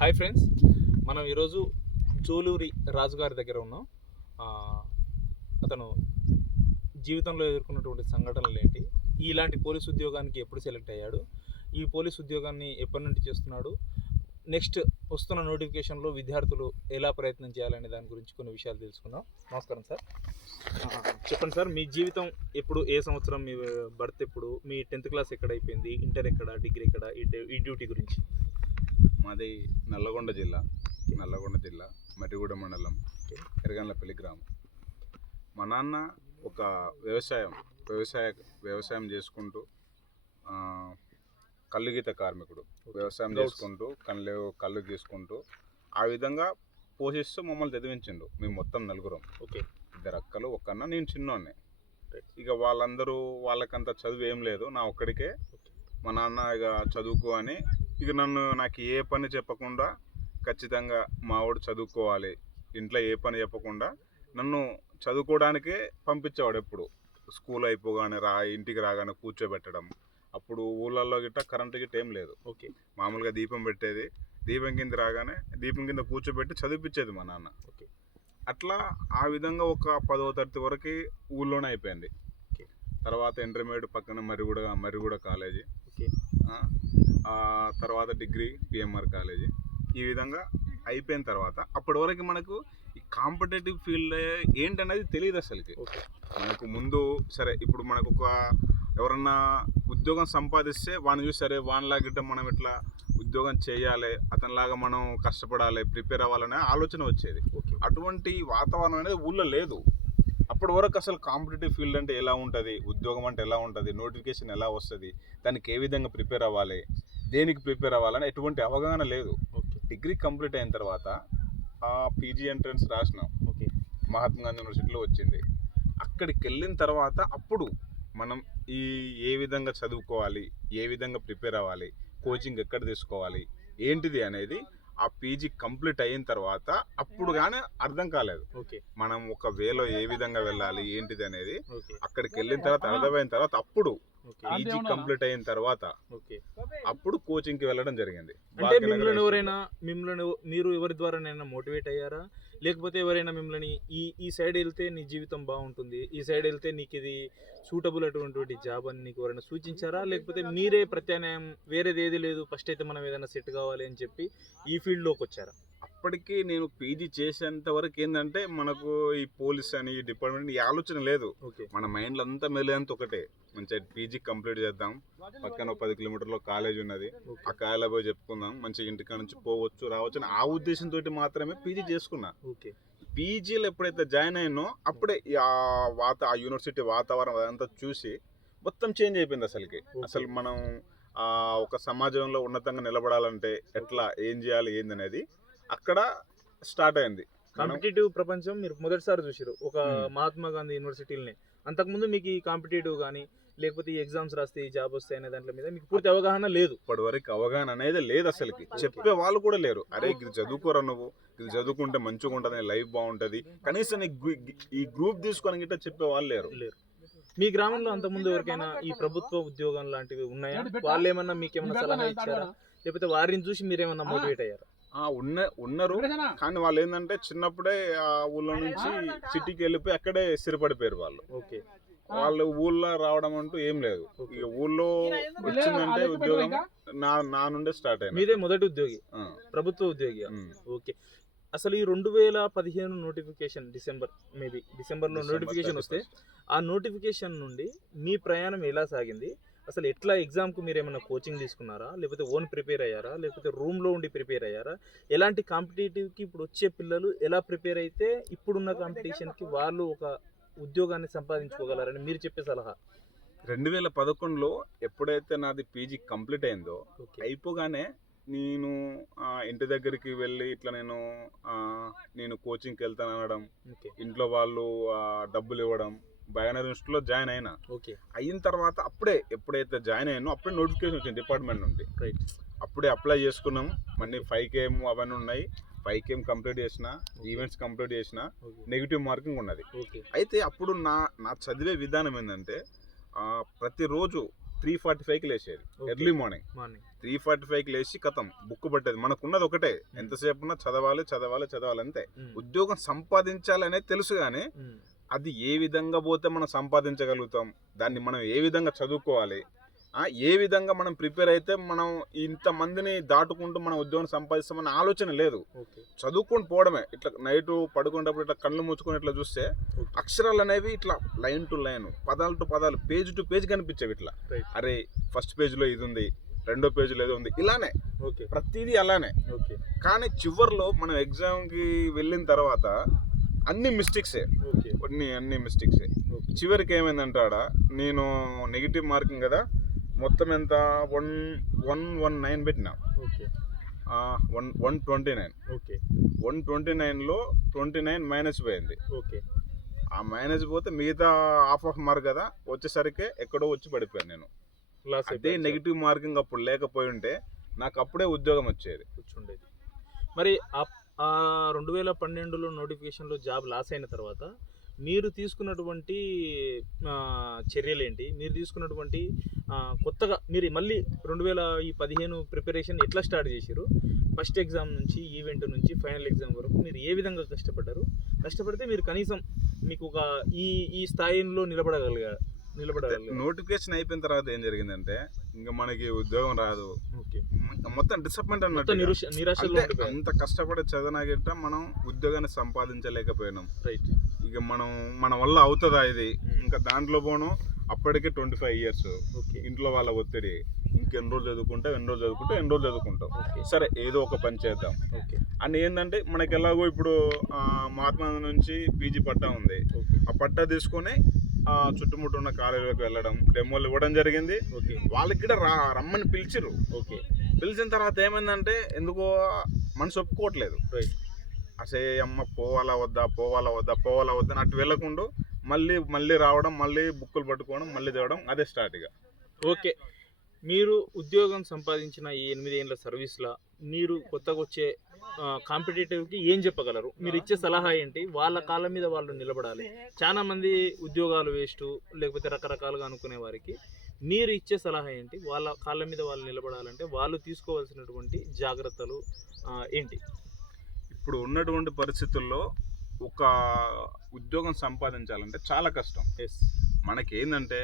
Hi friends, మనం ఈరోజు జోలూరి రాజుగారి దగ్గర ఉన్నాం. అతను జీవితంలో ఎదుర్కొన్నటువంటి సంఘటనలు ఏంటి, ఇలాంటి పోలీస్ ఉద్యోగానికి ఎప్పుడు సెలెక్ట్ అయ్యాడు, ఈ పోలీస్ ఉద్యోగాన్ని ఎప్పటి నుండి చేస్తున్నాడు, నెక్స్ట్ వస్తున్న నోటిఫికేషన్లో విద్యార్థులు ఎలా ప్రయత్నం చేయాలనే దాని గురించి కొన్ని విషయాలు తెలుసుకుందాం. నమస్కారం సార్. చెప్పండి సార్, మీ జీవితం ఎప్పుడు, ఏ సంవత్సరం, మీ బర్త్ ఎప్పుడు, మీ 10th క్లాస్ ఎక్కడ అయిపోయింది, ఇంటర్ ఎక్కడ, డిగ్రీ ఎక్కడ, ఈ డ్యూటీ గురించి. మాది నల్లగొండ జిల్లా మర్రిగూడ మండలం ఎరగండ్లపల్లి గ్రామం. మా నాన్న ఒక వ్యవసాయం చేసుకుంటూ కళ్ళు గీత కార్మికుడు. వ్యవసాయం చేసుకుంటూ కళ్ళు తీసుకుంటూ ఆ విధంగా పోషిస్తూ మమ్మల్ని చదివించిండు. మేము మొత్తం నలుగురం. ఓకే. 2 అక్కలు, 1 అన్న, నేను చిన్నోన్నే. ఇక వాళ్ళకంత చదువు ఏం లేదు, నా ఒక్కడికే. మా నాన్న ఇక చదువుకో అని నాకు ఏ పని చెప్పకుండా ఖచ్చితంగా మావాడు చదువుకోవాలి, ఇంట్లో ఏ పని చెప్పకుండా నన్ను చదువుకోవడానికే పంపించేవాడు. ఎప్పుడు స్కూల్ అయిపోగానే ఇంటికి రాగానే కూర్చోబెట్టడం. అప్పుడు ఊళ్ళల్లో గిట్ట కరెంటు గిట్ట ఏం లేదు. ఓకే. మామూలుగా దీపం పెట్టేది, దీపం కింద కూర్చోబెట్టి చదివిపించేది మా నాన్న. ఓకే. అట్లా ఆ విధంగా ఒక 10వ తరగతి వరకు ఊళ్ళోనే అయిపోయింది. తర్వాత ఇంటర్మీడియట్ పక్కన మర్రిగూడ కాలేజీ, తర్వాత డిగ్రీ పిఎంఆర్ కాలేజీ. ఈ విధంగా అయిపోయిన తర్వాత అప్పటి వరకు మనకు ఈ కాంపిటేటివ్ ఫీల్డ్ ఏంటనేది తెలియదు అసలుకి. మనకు ముందు సరే, ఇప్పుడు మనకు ఎవరన్నా ఉద్యోగం సంపాదిస్తే వాడిని చూసి సరే వానిలాగిట్ట మనం ఇట్లా ఉద్యోగం చేయాలి, అతనిలాగా మనం కష్టపడాలి, ప్రిపేర్ అవ్వాలనే ఆలోచన వచ్చేది. అటువంటి వాతావరణం అనేది ఊళ్ళో లేదు. అప్పటి వరకు అసలు కాంపిటేటివ్ ఫీల్డ్ అంటే ఎలా ఉంటుంది, ఉద్యోగం అంటే ఎలా ఉంటుంది, నోటిఫికేషన్ ఎలా వస్తుంది, దానికి ఏ విధంగా ప్రిపేర్ అవ్వాలి, దేనికి ప్రిపేర్ అవ్వాలని ఎటువంటి అవగాహన లేదు. డిగ్రీ కంప్లీట్ అయిన తర్వాత పీజీ ఎంట్రన్స్ రాసినాం. మహాత్మా గాంధీ యూనివర్సిటీలో వచ్చింది. అక్కడికి వెళ్ళిన తర్వాత అప్పుడు మనం ఏ విధంగా చదువుకోవాలి, ఏ విధంగా ప్రిపేర్ అవ్వాలి, కోచింగ్ ఎక్కడ తీసుకోవాలి, ఏంటిది అనేది ఆ పీజీ కంప్లీట్ అయిన తర్వాత అప్పుడు కానీ అర్థం కాలేదు. మనం ఒక వేలో ఏ విధంగా వెళ్ళాలి ఏంటిది అనేది అక్కడికి వెళ్ళిన తర్వాత అర్థమైన తర్వాత అప్పుడు పీజీ కంప్లీట్ అయిన తర్వాత అప్పుడు కోచింగ్కి వెళ్ళడం జరిగింది. అంటే మీరు ఎవరి ద్వారా మోటివేట్ అయ్యారా, లేకపోతే ఎవరైనా మిమ్మల్ని ఈ సైడ్ వెళ్తే నీ జీవితం బాగుంటుంది, ఈ సైడ్ వెళ్తే నీకు ఇది సూటబుల్ అటువంటి జాబ్ అని నీకు ఎవరైనా సూచించారా, లేకపోతే మీరే ప్రత్యామ్నాయం వేరేది ఏది లేదు, ఫస్ట్ అయితే మనం ఏదైనా సెట్ కావాలి అని చెప్పి ఈ ఫీల్డ్లోకి వచ్చారా? అప్పటికి నేను పీజీ చేసేంత వరకు ఏంటంటే మనకు ఈ పోలీస్ అని ఈ డిపార్ట్మెంట్ ఈ ఆలోచన లేదు. మన మైండ్లో అంతా మెలేంత ఒకటే, మంచిగా పీజీ కంప్లీట్ చేద్దాం, పక్కన 10 కిలోమీటర్లో కాలేజ్ ఉన్నది, ఆ కాలేజ్ పోయి చెప్పుకుందాం, మంచిగా ఇంటికాడ నుంచి పోవచ్చు రావచ్చు అని ఆ ఉద్దేశంతో మాత్రమే పీజీ చేసుకున్నా. పీజీలో ఎప్పుడైతే జాయిన్ అయినో అప్పుడే ఆ యూనివర్సిటీ వాతావరణం అదంతా చూసి మొత్తం చేంజ్ అయిపోయింది. అసలు మనం ఒక సమాజంలో ఉన్నతంగా నిలబడాలంటే ఎట్లా, ఏం చేయాలి, ఏందనేది అక్కడ స్టార్ట్ అయింది. కాంపిటేటివ్ ప్రపంచం మీరు మొదటిసారి చూసారు ఒక మహాత్మా గాంధీ యూనివర్సిటీని. అంతకుముందు మీకు ఈ కాంపిటేటివ్ కానీ లేకపోతే ఈ ఎగ్జామ్స్ రాస్తే ఈ జాబ్ వస్తాయి అనే దాంట్లో మీద మీకు పూర్తి అవగాహన లేదు. ఇప్పటి వరకు అవగాహన అనేది లేదు అసలుకి. చెప్పే వాళ్ళు కూడా లేరు. అరే ఇది చదువుకోరా, నువ్వు ఇది చదువుకుంటే మంచిగా ఉంటుంది, లైఫ్ బాగుంటుంది, కనీసం ఈ గ్రూప్ తీసుకొని గిట్ట చెప్పే వాళ్ళు లేరు. మీ గ్రామంలో అంతకుముందు ఎవరికైనా ఈ ప్రభుత్వ ఉద్యోగం లాంటివి ఉన్నాయా? వాళ్ళు ఏమన్నా మీకేమన్నా సలహా ఇచ్చారా, లేకపోతే వారిని చూసి మీరేమన్నా మోటివేట్ అయ్యారా? ఉన్నారు, కానీ వాళ్ళు ఏంటంటే చిన్నప్పుడే ఆ ఊళ్ళో నుంచి సిటీకి వెళ్ళిపోయి అక్కడే స్థిరపడిపోయారు వాళ్ళు. వాళ్ళు ఊళ్ళో రావడం అంటూ ఏం లేదు. ఇక ఊళ్ళో వచ్చిందంటే ఉద్యోగం నా నుండే స్టార్ట్ అయింది. మీదే మొదటి ఉద్యోగి, ప్రభుత్వ ఉద్యోగి. ఓకే. అసలు ఈ 2015 నోటిఫికేషన్ డిసెంబర్లో నోటిఫికేషన్ వస్తే ఆ నోటిఫికేషన్ నుండి మీ ప్రయాణం ఎలా సాగింది? అసలు ఎట్లా ఎగ్జామ్కు మీరు ఏమైనా కోచింగ్ తీసుకున్నారా, లేకపోతే ఓన్ ప్రిపేర్ అయ్యారా, లేకపోతే రూమ్లో ఉండి ప్రిపేర్ అయ్యారా? ఎలాంటి కాంపిటేటివ్కి ఇప్పుడు వచ్చే పిల్లలు ఎలా ప్రిపేర్ అయితే ఇప్పుడున్న కాంపిటీషన్కి వాళ్ళు ఒక ఉద్యోగాన్ని సంపాదించుకోగలరని మీరు చెప్పే సలహా? 2011లో ఎప్పుడైతే నాది పీజీ కంప్లీట్ అయిందో అయిపోగానే నేను ఇంటి దగ్గరికి వెళ్ళి ఇట్లా నేను కోచింగ్కి వెళ్తాను అనడం, ఇంట్లో వాళ్ళు డబ్బులు ఇవ్వడం, బయోనర్ యూనివర్సిటీలో జాయిన్ అయిన తర్వాత ఎప్పుడైతే జాయిన్ అయ్యానో అప్పుడే నోటిఫికేషన్ వచ్చింది డిపార్ట్మెంట్ నుండి. అప్పుడే అప్లై చేసుకున్నాం. మళ్ళీ 5KM అవన్నీ ఉన్నాయి. 5KM కంప్లీట్ చేసిన, ఈవెంట్స్ కంప్లీట్ చేసిన, నెగిటివ్ మార్కింగ్ ఉన్నది. అయితే అప్పుడు నా చదివే విధానం ఏంటంటే ప్రతిరోజు 3:45కి లేచేది ఎర్లీ మార్నింగ్. 3:45కి లేచి కథం బుక్ పట్టేది. మనకున్నది ఒకటే, ఎంతసేపు ఉన్నా చదవాలి అంతే. ఉద్యోగం సంపాదించాలనేది తెలుసు కానీ అది ఏ విధంగా పోతే మనం సంపాదించగలుగుతాం, దాన్ని మనం ఏ విధంగా చదువుకోవాలి, ఏ విధంగా మనం ప్రిపేర్ అయితే మనం ఇంతమందిని దాటుకుంటూ మనం ఉద్యోగం సంపాదిస్తామన్న ఆలోచన లేదు. చదువుకొని పోవడమే. ఇట్లా నైట్ పడుకునేటప్పుడు ఇట్లా కళ్ళు మూసుకొని ఇట్లా చూస్తే అక్షరాలు అనేవి ఇట్లా లైన్ టు లైన్, పదాలు టు పదాలు, పేజ్ టు పేజ్ కనిపించేవి. ఇట్లా అరే ఫస్ట్ పేజ్లో ఇది ఉంది, రెండో పేజీలో ఏదో ఉంది, ఇలానే ప్రతిదీ అలానే. కానీ చివర్లో మనం ఎగ్జామ్కి వెళ్ళిన తర్వాత అన్ని మిస్టేక్సే, అన్ని మిస్టేక్సే. చివరికి ఏమైందంటాడా, నేను నెగిటివ్ మార్కింగ్ కదా, మొత్తం ఎంత 119 పెట్టినా, 129. 129లో 29 మైనస్ పోయింది. ఆ మైనస్ పోతే మిగతా హాఫ్ ఆఫ్ మార్క్ కదా, వచ్చేసరికి ఎక్కడో వచ్చి పడిపోయాను నేను. అదే నెగిటివ్ మార్కింగ్ అప్పుడు లేకపోయి ఉంటే నాకు అప్పుడే ఉద్యోగం వచ్చేది. మరి 2012లో నోటిఫికేషన్లో జాబ్ లాస్ అయిన తర్వాత మీరు తీసుకున్నటువంటి చర్యలు ఏంటి? మీరు తీసుకున్నటువంటి కొత్తగా మీరు మళ్ళీ 2015 ప్రిపరేషన్ ఎట్లా స్టార్ట్ చేశారు? ఫస్ట్ ఎగ్జామ్ నుంచి ఈవెంట్ నుంచి ఫైనల్ ఎగ్జామ్ వరకు మీరు ఏ విధంగా కష్టపడ్డారు? కష్టపడితే మీరు కనీసం మీకు ఒక ఈ స్థాయిలో నిలబడగలిగారు? నోటిఫికేషన్ అయిపోయిన తర్వాత ఏం జరిగిందంటే ఇంకా మనకి ఉద్యోగం రాదు, మొత్తం డిసప్పాయింట్ అన్నట్టు. అంత కష్టపడి చదవనాగిట మనం ఉద్యోగాన్ని సంపాదించలేకపోయినాం. ఇక మన వల్ల అవుతుందా ఇది? ఇంకా దాంట్లో పోను. అప్పటికే 25 years, ఇంట్లో వాళ్ళ ఒత్తిడి, ఇంకెన్ని రోజులు చదువుకుంటాం, సరే ఏదో ఒక పని చేద్దాం అని. ఏంటంటే మనకి ఎలాగో ఇప్పుడు మహాత్మా నుంచి పీజీ పట్టా ఉంది, ఆ పట్టా తీసుకొని చుట్టుముట్టు ఉన్న కాలేజీలకు వెళ్ళడం, డెమోలు ఇవ్వడం జరిగింది. వాళ్ళకి కూడా రమ్మని పిలిచిరు. పిలిచిన తర్వాత ఏమైందంటే ఎందుకో మనసు ఒప్పుకోవట్లేదు. అసే అమ్మ పోవాలా వద్దా అటు వెళ్ళకుండా మళ్ళీ రావడం, మళ్ళీ బుక్కులు పట్టుకోవడం, మళ్ళీ చదవడం, అదే స్టార్ట్. ఇక మీరు ఉద్యోగం సంపాదించిన ఈ 8 ఏళ్ళ సర్వీస్లో మీరు కొత్తగా వచ్చే కాంపిటేటివ్కి ఏం చెప్పగలరు? మీరు ఇచ్చే సలహా ఏంటి? వాళ్ళ కాళ్ళ మీద వాళ్ళు నిలబడాలి. చాలా మంది ఉద్యోగాలు వేస్ట్ లేకపోతే రకరకాలుగా అనుకునే వారికి మీరు ఇచ్చే సలహా ఏంటి? వాళ్ళ కాళ్ళ మీద వాళ్ళు నిలబడాలంటే వాళ్ళు తీసుకోవాల్సినటువంటి జాగ్రత్తలు ఏంటి? ఇప్పుడు ఉన్నటువంటి పరిస్థితుల్లో ఒక ఉద్యోగం సంపాదించాలంటే చాలా కష్టం. మనకి ఏంటంటే